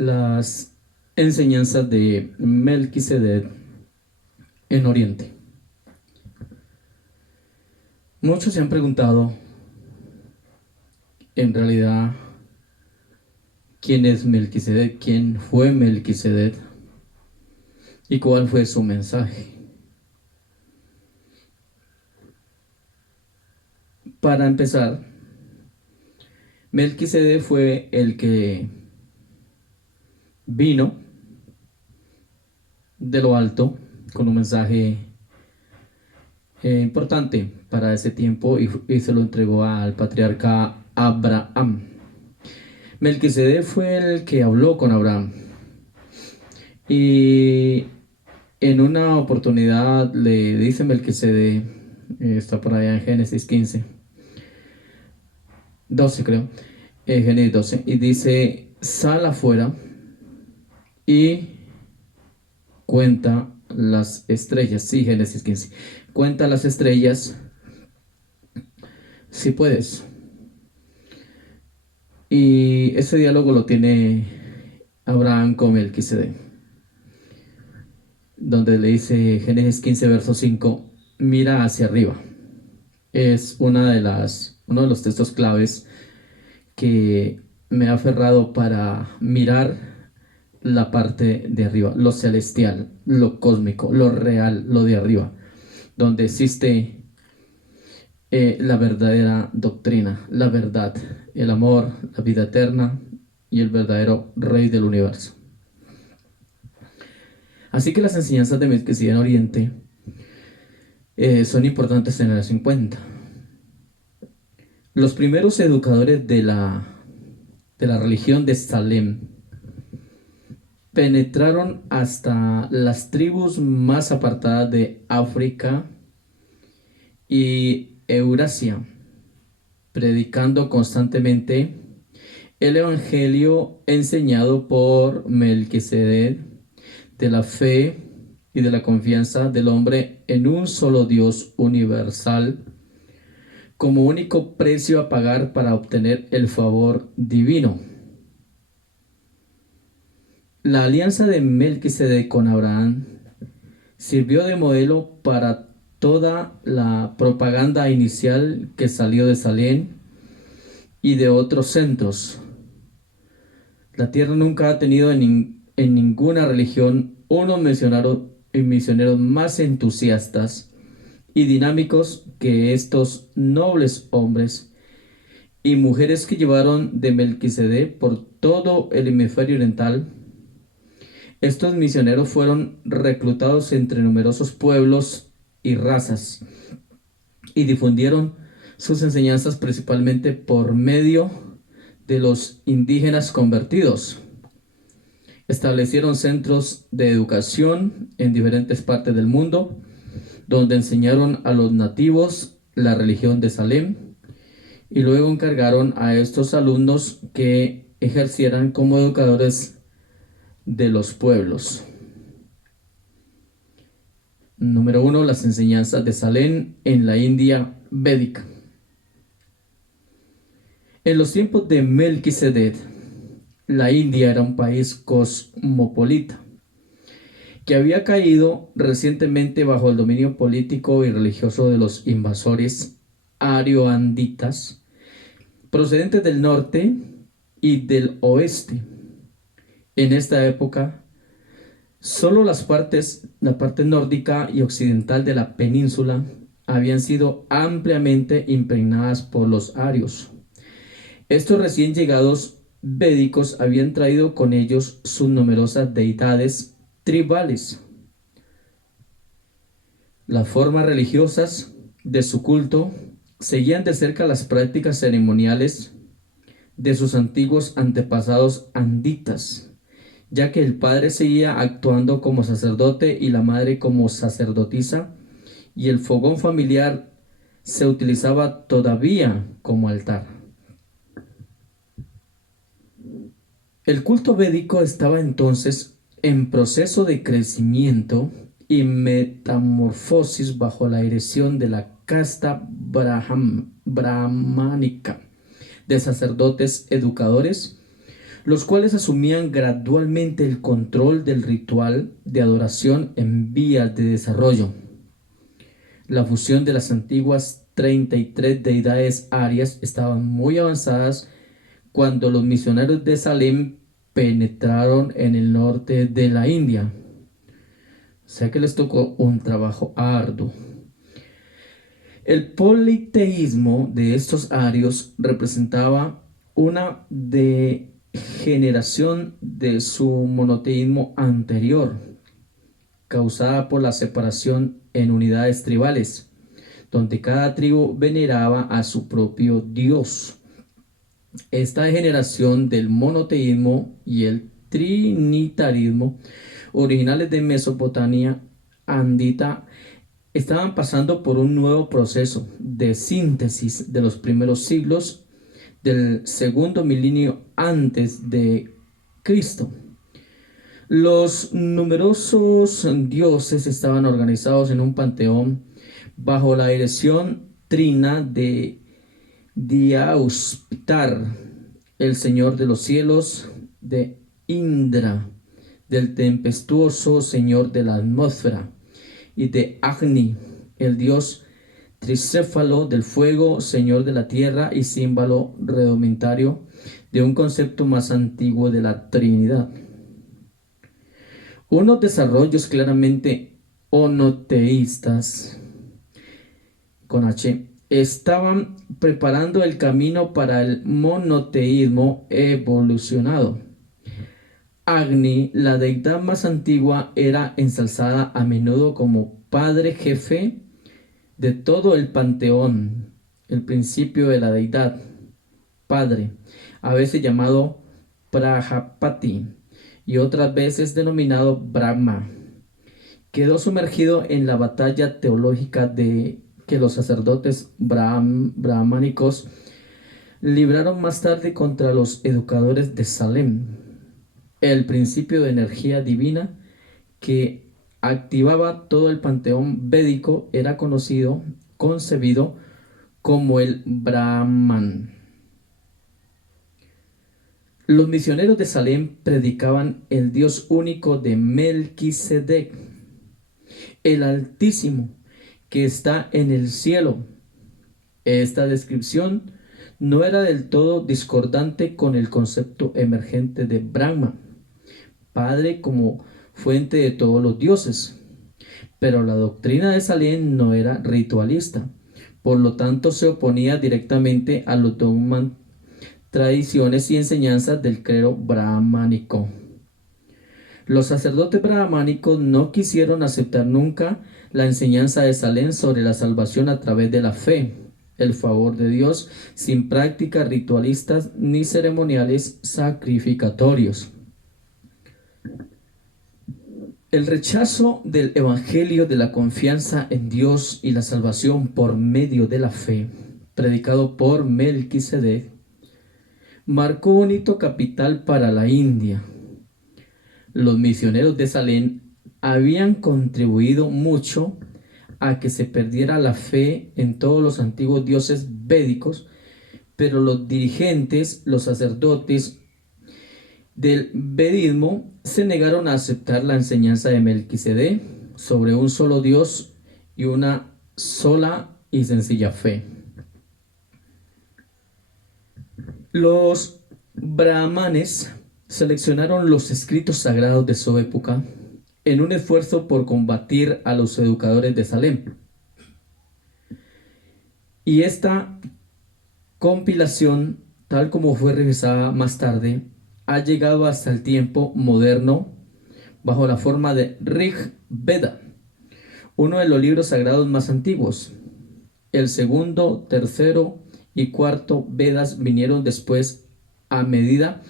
las enseñanzas de Melquisedec en Oriente. Muchos se han preguntado, en realidad, quién es Melquisedec, quién fue Melquisedec y cuál fue su mensaje. Para empezar, Melquisedec fue el que vino de lo alto con un mensaje importante para ese tiempo y se lo entregó al patriarca Abraham. Melquisedec fue el que habló con Abraham y en una oportunidad le dice Melquisedec, está por allá en Génesis 15, 12 creo, Génesis 12, y dice, sal afuera y cuenta las estrellas. Sí, Génesis 15. Cuenta las estrellas si puedes. Y ese diálogo lo tiene Abraham con Melquisedec, donde le dice Génesis 15, verso 5, mira hacia arriba. Es uno de los textos claves que me ha aferrado para mirar la parte de arriba, lo celestial, lo cósmico, lo real, lo de arriba, donde existe la verdadera doctrina, la verdad, el amor, la vida eterna y el verdadero Rey del universo. Así que las enseñanzas de Melquisedec en Oriente son importantes tenerlas en cuenta. Los primeros educadores de la religión de Salem penetraron hasta las tribus más apartadas de África y Eurasia, predicando constantemente el evangelio enseñado por Melquisedec de la fe y de la confianza del hombre en un solo Dios universal como único precio a pagar para obtener el favor divino. La alianza de Melquisedec con Abraham sirvió de modelo para toda la propaganda inicial que salió de Salem y de otros centros. La tierra nunca ha tenido en ninguna religión unos misioneros más entusiastas y dinámicos que estos nobles hombres y mujeres que llevaron de Melquisedec por todo el hemisferio oriental. Estos misioneros fueron reclutados entre numerosos pueblos y razas y difundieron sus enseñanzas principalmente por medio de los indígenas convertidos. Establecieron centros de educación en diferentes partes del mundo, donde enseñaron a los nativos la religión de Salem y luego encargaron a estos alumnos que ejercieran como educadores de los pueblos. Número 1. Las enseñanzas de Salem en la India védica. En los tiempos de Melquisedec, la India era un país cosmopolita que había caído recientemente bajo el dominio político y religioso de los invasores arioanditas procedentes del norte y del oeste. En esta época, solo la parte nórdica y occidental de la península habían sido ampliamente impregnadas por los arios. Estos recién llegados védicos habían traído con ellos sus numerosas deidades tribales. Las formas religiosas de su culto seguían de cerca las prácticas ceremoniales de sus antiguos antepasados anditas, ya que el padre seguía actuando como sacerdote y la madre como sacerdotisa, y el fogón familiar se utilizaba todavía como altar. El culto védico estaba entonces en proceso de crecimiento y metamorfosis bajo la dirección de la casta brahmánica de sacerdotes educadores, los cuales asumían gradualmente el control del ritual de adoración en vías de desarrollo. La fusión de las antiguas 33 deidades arias estaban muy avanzadas cuando los misioneros de Salem penetraron en el norte de la India. O sea que les tocó un trabajo arduo. El politeísmo de estos arios representaba una degeneración de su monoteísmo anterior, causada por la separación en unidades tribales, donde cada tribu veneraba a su propio dios. Esta degeneración del monoteísmo y el trinitarismo, originales de Mesopotamia andita, estaban pasando por un nuevo proceso de síntesis de los primeros siglos del segundo milenio antes de Cristo. Los numerosos dioses estaban organizados en un panteón bajo la dirección trina de Diausptar, el señor de los cielos, de Indra, del tempestuoso señor de la atmósfera, y de Agni, el dios tricéfalo del fuego, señor de la tierra y símbolo redimentario de un concepto más antiguo de la Trinidad. Unos desarrollos claramente onoteístas, con H, estaban preparando el camino para el monoteísmo evolucionado. Agni, la deidad más antigua, era ensalzada a menudo como padre jefe de todo el panteón, el principio de la deidad, padre, a veces llamado Prajapati y otras veces denominado Brahma. Quedó sumergido en la batalla teológica de que los sacerdotes brahmánicos libraron más tarde contra los educadores de Salem. El principio de energía divina que activaba todo el panteón védico era concebido como el Brahman. Los misioneros de Salem predicaban el Dios único de Melquisedec, el Altísimo, que está en el cielo. Esta descripción no era del todo discordante con el concepto emergente de Brahma, Padre como fuente de todos los dioses. Pero la doctrina de Salem no era ritualista, por lo tanto se oponía directamente a los dogmas, tradiciones y enseñanzas del credo brahmánico. Los sacerdotes brahmánicos no quisieron aceptar nunca la enseñanza de Salem sobre la salvación a través de la fe, el favor de Dios, sin prácticas ritualistas ni ceremoniales sacrificatorios. El rechazo del evangelio de la confianza en Dios y la salvación por medio de la fe, predicado por Melquisedec, marcó un hito capital para la India. Los misioneros de Salem habían contribuido mucho a que se perdiera la fe en todos los antiguos dioses védicos, pero los dirigentes, los sacerdotes del vedismo, se negaron a aceptar la enseñanza de Melquisedec sobre un solo Dios y una sola y sencilla fe. Los brahmanes seleccionaron los escritos sagrados de su época en un esfuerzo por combatir a los educadores de Salem. Y esta compilación, tal como fue revisada más tarde, ha llegado hasta el tiempo moderno bajo la forma de Rig Veda, uno de los libros sagrados más antiguos. El segundo, tercero y cuarto Vedas vinieron después a medida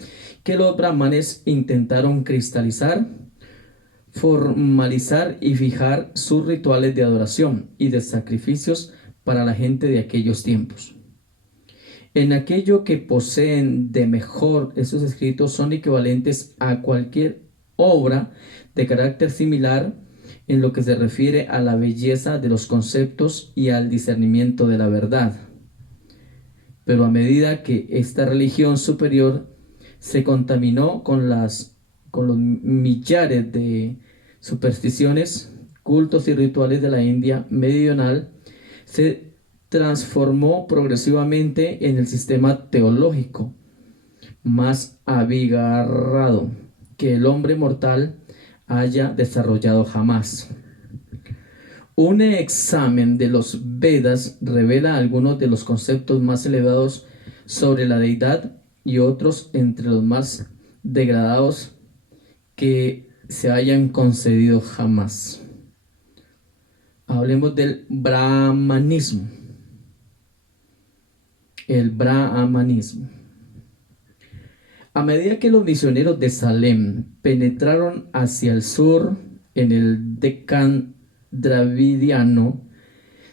que los brahmanes intentaron cristalizar, formalizar y fijar sus rituales de adoración y de sacrificios para la gente de aquellos tiempos. En aquello que poseen de mejor, esos escritos son equivalentes a cualquier obra de carácter similar en lo que se refiere a la belleza de los conceptos y al discernimiento de la verdad. Pero a medida que esta religión superior se contaminó con los millares de supersticiones, cultos y rituales de la India meridional, se transformó progresivamente en el sistema teológico más abigarrado que el hombre mortal haya desarrollado jamás. Un examen de los Vedas revela algunos de los conceptos más elevados sobre la deidad y otros entre los más degradados que se hayan concedido jamás. Hablemos del brahmanismo. El brahmanismo. A medida que los misioneros de Salem penetraron hacia el sur en el Deccan dravidiano,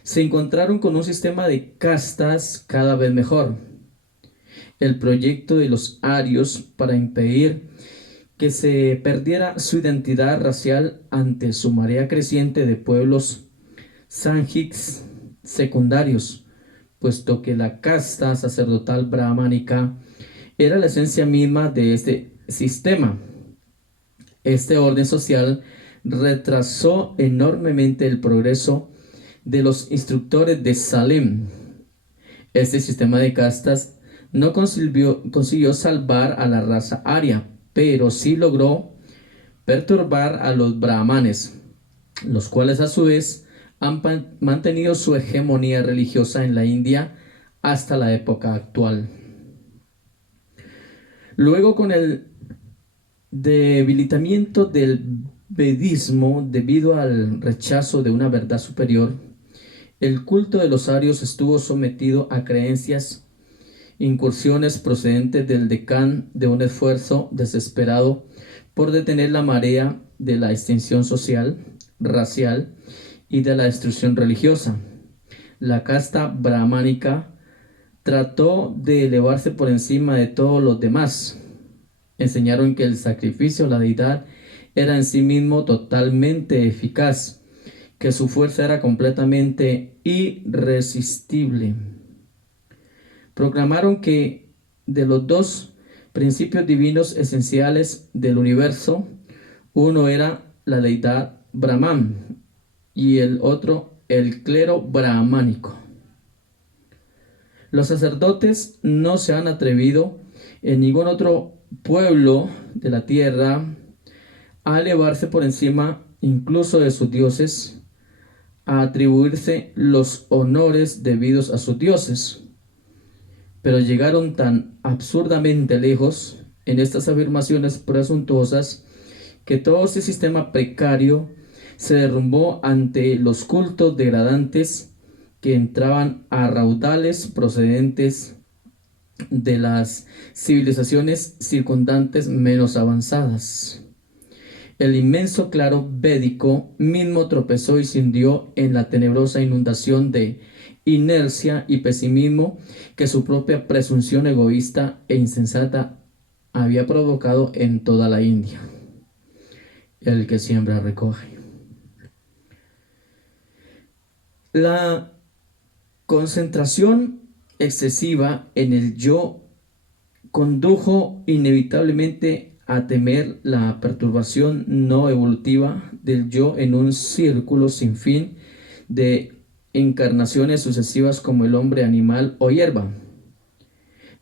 se encontraron con un sistema de castas cada vez mejor. El proyecto de los arios para impedir que se perdiera su identidad racial ante su marea creciente de pueblos sánjiks secundarios, puesto que la casta sacerdotal brahmánica era la esencia misma de este sistema. Este orden social retrasó enormemente el progreso de los instructores de Salem. Este sistema de castas no consiguió salvar a la raza aria, pero sí logró perturbar a los brahmanes, los cuales a su vez han mantenido su hegemonía religiosa en la India hasta la época actual. Luego, con el debilitamiento del vedismo debido al rechazo de una verdad superior, el culto de los arios estuvo sometido a creencias, incursiones procedentes del Deccan de un esfuerzo desesperado por detener la marea de la extinción social, racial y de la destrucción religiosa. La casta brahmánica trató de elevarse por encima de todos los demás. Enseñaron que el sacrificio a la deidad era en sí mismo totalmente eficaz, que su fuerza era completamente irresistible. Proclamaron que de los dos principios divinos esenciales del universo, uno era la deidad Brahman y el otro el clero brahmánico. Los sacerdotes no se han atrevido en ningún otro pueblo de la tierra a elevarse por encima incluso de sus dioses, a atribuirse los honores debidos a sus dioses. Pero llegaron tan absurdamente lejos en estas afirmaciones presuntuosas que todo este sistema precario se derrumbó ante los cultos degradantes que entraban a raudales procedentes de las civilizaciones circundantes menos avanzadas. El inmenso claro védico mismo tropezó y se hundió en la tenebrosa inundación de inercia y pesimismo que su propia presunción egoísta e insensata había provocado en toda la India. El que siembra recoge. La concentración excesiva en el yo condujo inevitablemente a temer la perturbación no evolutiva del yo en un círculo sin fin de encarnaciones sucesivas como el hombre, animal o hierba.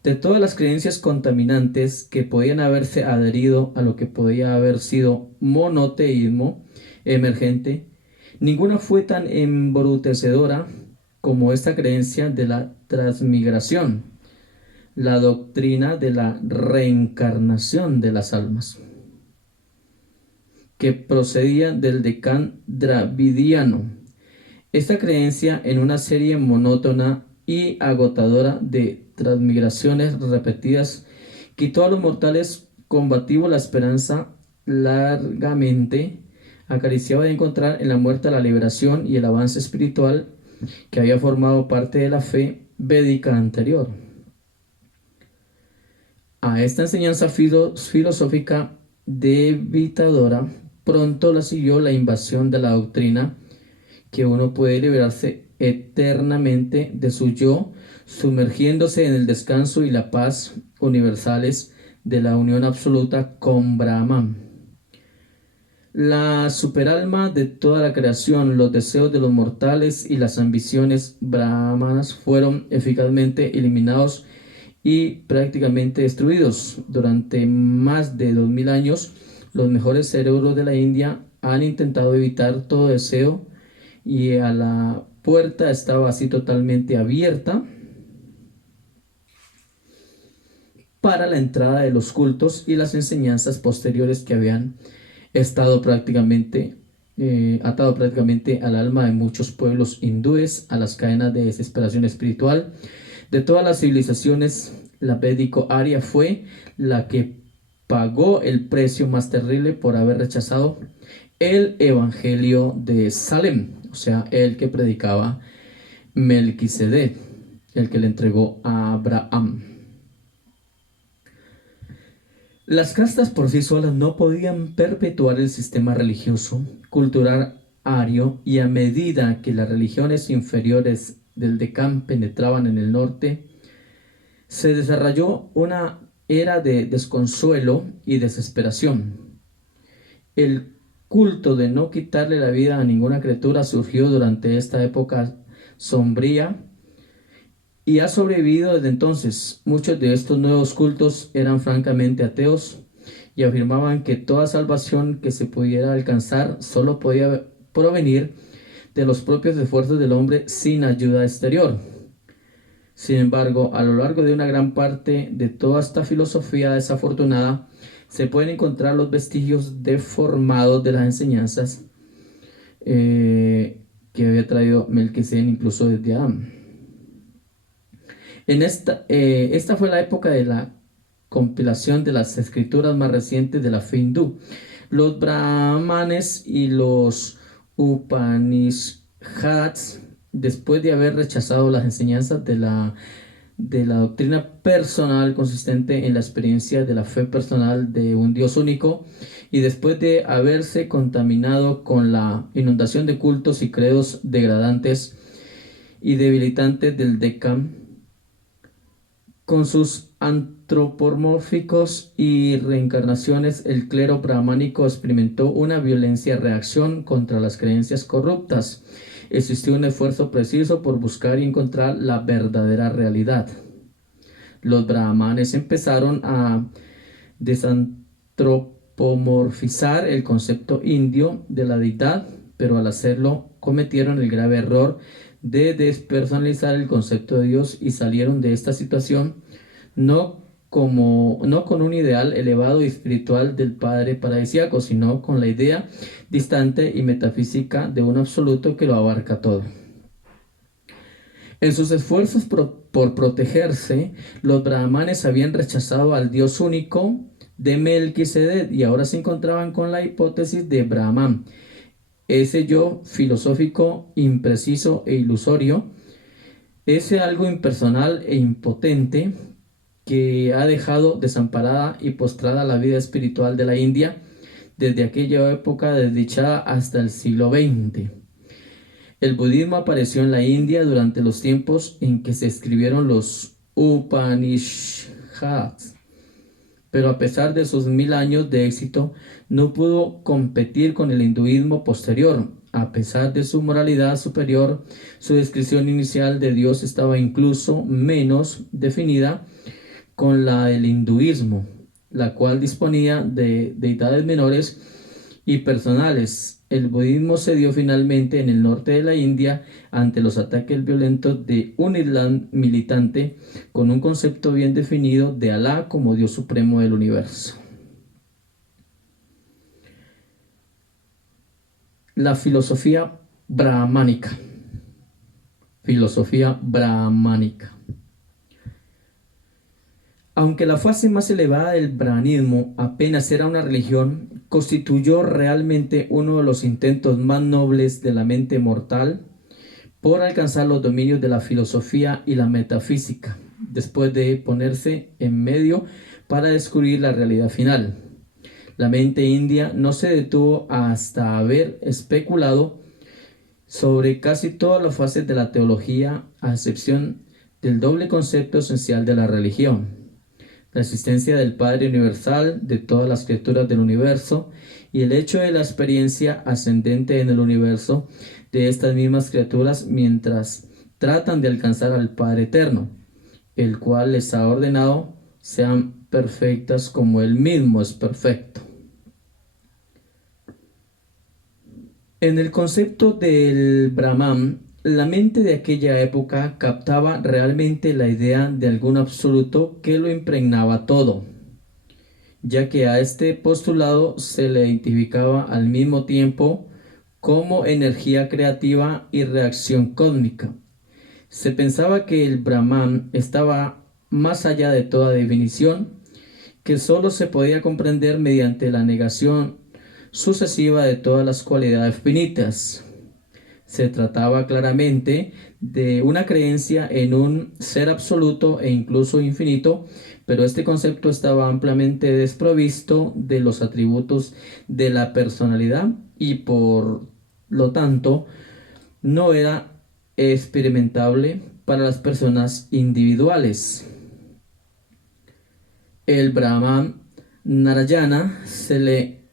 De todas las creencias contaminantes que podían haberse adherido a lo que podía haber sido monoteísmo emergente, ninguna fue tan embrutecedora como esta creencia de la transmigración, la doctrina de la reencarnación de las almas, que procedía del Deccan dravidiano. Esta creencia en una serie monótona y agotadora de transmigraciones repetidas quitó a los mortales combativos la esperanza largamente acariciaba de encontrar en la muerte la liberación y el avance espiritual que había formado parte de la fe védica anterior. A esta enseñanza filosófica debilitadora pronto la siguió la invasión de la doctrina que uno puede liberarse eternamente de su yo, sumergiéndose en el descanso y la paz universales de la unión absoluta con Brahman. La superalma de toda la creación, los deseos de los mortales y las ambiciones brahmanas fueron eficazmente eliminados y prácticamente destruidos. Durante más de 2000 años, los mejores cerebros de la India han intentado evitar todo deseo y a la puerta estaba así totalmente abierta para la entrada de los cultos y las enseñanzas posteriores que habían estado atado prácticamente al alma de muchos pueblos hindúes, a las cadenas de desesperación espiritual. De todas las civilizaciones, la védico-aria fue la que pagó el precio más terrible por haber rechazado el evangelio de Salem, o sea, el que predicaba Melquisedec, el que le entregó a Abraham. Las castas por sí solas no podían perpetuar el sistema religioso, cultural ario, y a medida que las religiones inferiores del Deccan penetraban en el norte, se desarrolló una era de desconsuelo y desesperación. El culto de no quitarle la vida a ninguna criatura surgió durante esta época sombría y ha sobrevivido desde entonces. Muchos de estos nuevos cultos eran francamente ateos y afirmaban que toda salvación que se pudiera alcanzar solo podía provenir de los propios esfuerzos del hombre sin ayuda exterior. Sin embargo, a lo largo de una gran parte de toda esta filosofía desafortunada, se pueden encontrar los vestigios deformados de las enseñanzas que había traído Melquisedec incluso desde Adán. Esta fue la época de la compilación de las escrituras más recientes de la fe hindú. Los brahmanes y los Upanishads, después de haber rechazado las enseñanzas de la doctrina personal consistente en la experiencia de la fe personal de un Dios único, y después de haberse contaminado con la inundación de cultos y credos degradantes y debilitantes del Deccan, con sus antropomórficos y reencarnaciones, el clero brahmánico experimentó una violencia reacción contra las creencias corruptas. Existió un esfuerzo preciso por buscar y encontrar la verdadera realidad. Los brahmanes empezaron a desantropomorfizar el concepto indio de la deidad, pero al hacerlo cometieron el grave error de despersonalizar el concepto de Dios y salieron de esta situación no con un ideal elevado y espiritual del Padre paradisíaco, sino con la idea distante y metafísica de un absoluto que lo abarca todo. En sus esfuerzos por protegerse, los brahmanes habían rechazado al Dios único de Melquisedec y ahora se encontraban con la hipótesis de Brahman, ese yo filosófico impreciso e ilusorio, ese algo impersonal e impotente que ha dejado desamparada y postrada la vida espiritual de la India desde aquella época desdichada hasta el siglo XX. El budismo apareció en la India durante los tiempos en que se escribieron los Upanishads, pero a pesar de sus 1000 años de éxito, no pudo competir con el hinduismo posterior. A pesar de su moralidad superior, su descripción inicial de Dios estaba incluso menos definida con la del hinduismo, la cual disponía de deidades menores y personales. El budismo cedió finalmente en el norte de la India ante los ataques violentos de un Islam militante con un concepto bien definido de Alá como Dios supremo del universo. La filosofía brahmánica. Filosofía brahmánica. Aunque la fase más elevada del brahmanismo apenas era una religión, constituyó realmente uno de los intentos más nobles de la mente mortal por alcanzar los dominios de la filosofía y la metafísica, después de ponerse en medio para descubrir la realidad final. La mente india no se detuvo hasta haber especulado sobre casi todas las fases de la teología, a excepción del doble concepto esencial de la religión. la existencia del Padre universal de todas las criaturas del universo y el hecho de la experiencia ascendente en el universo de estas mismas criaturas mientras tratan de alcanzar al Padre eterno, el cual les ha ordenado sean perfectas como Él mismo es perfecto. En el concepto del Brahman, la mente de aquella época captaba realmente la idea de algún absoluto que lo impregnaba todo, ya que a este postulado se le identificaba al mismo tiempo como energía creativa y reacción cósmica. Se pensaba que el Brahman estaba más allá de toda definición, que sólo se podía comprender mediante la negación sucesiva de todas las cualidades finitas. Se trataba claramente de una creencia en un ser absoluto e incluso infinito, pero este concepto estaba ampliamente desprovisto de los atributos de la personalidad y por lo tanto no era experimentable para las personas individuales. El Brahman Narayana se le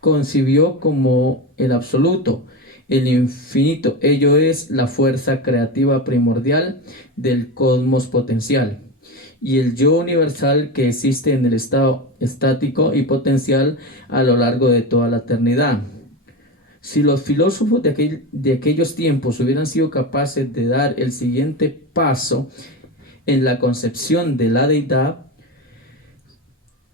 concibió como el absoluto, el infinito. Ello es la fuerza creativa primordial del cosmos potencial y el yo universal que existe en el estado estático y potencial a lo largo de toda la eternidad. Si los filósofos de aquellos tiempos hubieran sido capaces de dar el siguiente paso en la concepción de la deidad,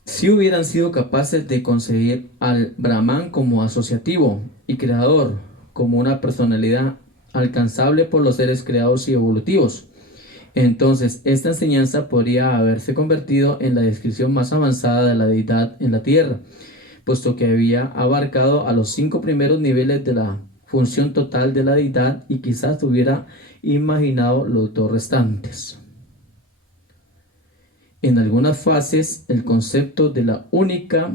si hubieran sido capaces de concebir al Brahman como asociativo y creador, como una personalidad alcanzable por los seres creados y evolutivos, entonces esta enseñanza podría haberse convertido en la descripción más avanzada de la deidad en la tierra, puesto que había abarcado a los 5 primeros niveles de la función total de la deidad y quizás hubiera imaginado los 2 restantes. En algunas fases, el concepto de la única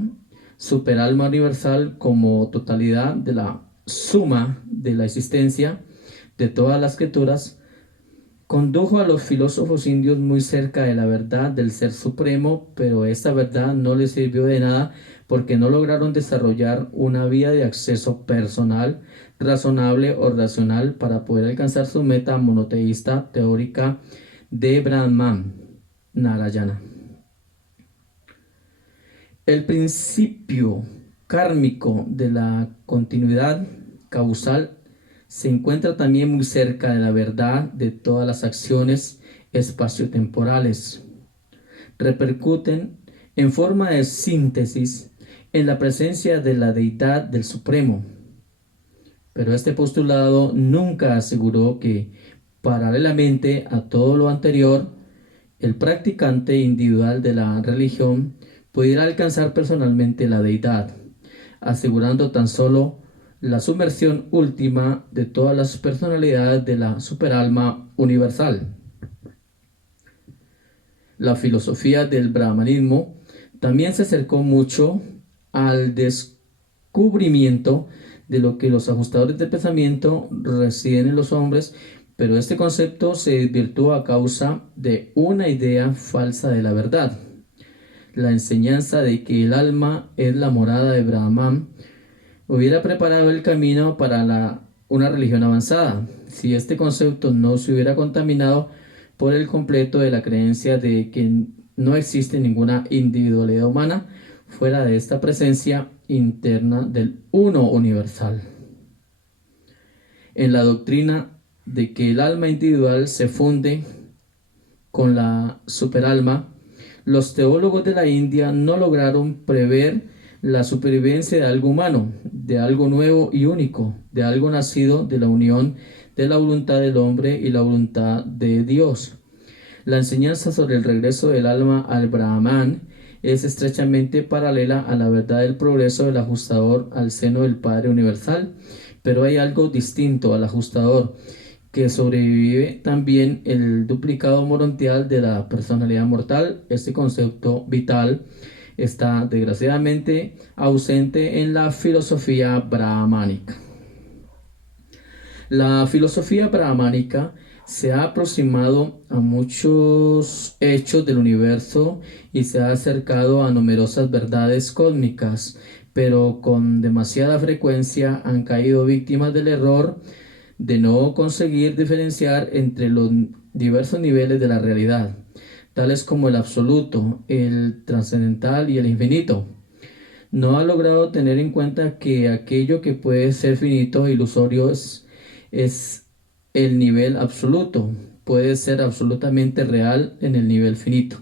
superalma universal como totalidad de la suma de la existencia de todas las criaturas condujo a los filósofos indios muy cerca de la verdad del Ser Supremo, pero esta verdad no les sirvió de nada porque no lograron desarrollar una vía de acceso personal, razonable o racional para poder alcanzar su meta monoteísta teórica de Brahman Narayana. El principio kármico de la continuidad causal se encuentra también muy cerca de la verdad de todas las acciones espaciotemporales. Repercuten en forma de síntesis en la presencia de la deidad del Supremo. Pero este postulado nunca aseguró que, paralelamente a todo lo anterior, el practicante individual de la religión pudiera alcanzar personalmente la deidad, asegurando tan solo la sumersión última de todas las personalidades de la superalma universal. La filosofía del brahmanismo también se acercó mucho al descubrimiento de lo que los ajustadores de pensamiento residen en los hombres, pero este concepto se desvirtuó a causa de una idea falsa de la verdad. La enseñanza de que el alma es la morada de Brahman hubiera preparado el camino para una religión avanzada, si este concepto no se hubiera contaminado por el completo de la creencia de que no existe ninguna individualidad humana fuera de esta presencia interna del Uno universal. En la doctrina de que el alma individual se funde con la superalma, los teólogos de la India no lograron prever la supervivencia de algo humano, de algo nuevo y único, de algo nacido de la unión de la voluntad del hombre y la voluntad de Dios. La enseñanza sobre el regreso del alma al Brahman es estrechamente paralela a la verdad del progreso del ajustador al seno del Padre Universal, pero hay algo distinto al ajustador, que sobrevive también el duplicado morontial de la personalidad mortal. Este concepto vital está desgraciadamente ausente en la filosofía brahmánica. La filosofía brahmánica Se ha aproximado a muchos hechos del universo y se ha acercado a numerosas verdades cósmicas, pero con demasiada frecuencia han caído víctimas del error de no conseguir diferenciar entre los diversos niveles de la realidad, tales como el absoluto, el trascendental y el infinito. No ha logrado tener en cuenta que aquello que puede ser finito e ilusorio es el nivel absoluto, puede ser absolutamente real en el nivel finito.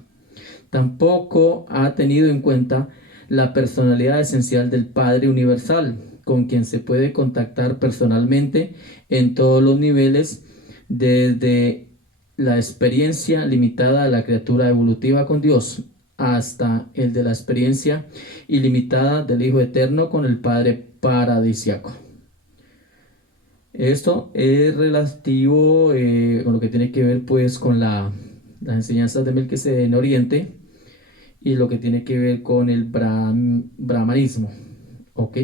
Tampoco ha tenido en cuenta la personalidad esencial del Padre Universal, con quien se puede contactar personalmente en todos los niveles, desde la experiencia limitada de la criatura evolutiva con Dios hasta el de la experiencia ilimitada del Hijo Eterno con el Padre Paradisiaco. Esto es relativo con lo que tiene que ver pues con las enseñanzas de Melquisedec en Oriente y lo que tiene que ver con el brahmanismo. ¿Ok?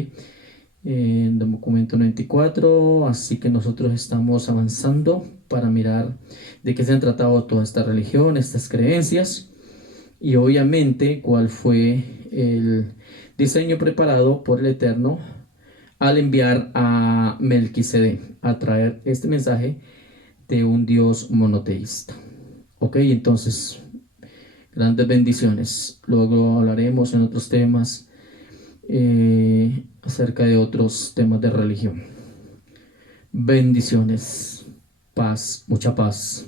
En el documento 94, así que nosotros estamos avanzando para mirar de qué se han tratado todas estas religiones, estas creencias y obviamente cuál fue el diseño preparado por el Eterno al enviar a Melquisedec a traer este mensaje de un Dios monoteísta. Ok, entonces, grandes bendiciones. Luego hablaremos en otros temas acerca de otros temas de religión. Bendiciones, paz, mucha paz.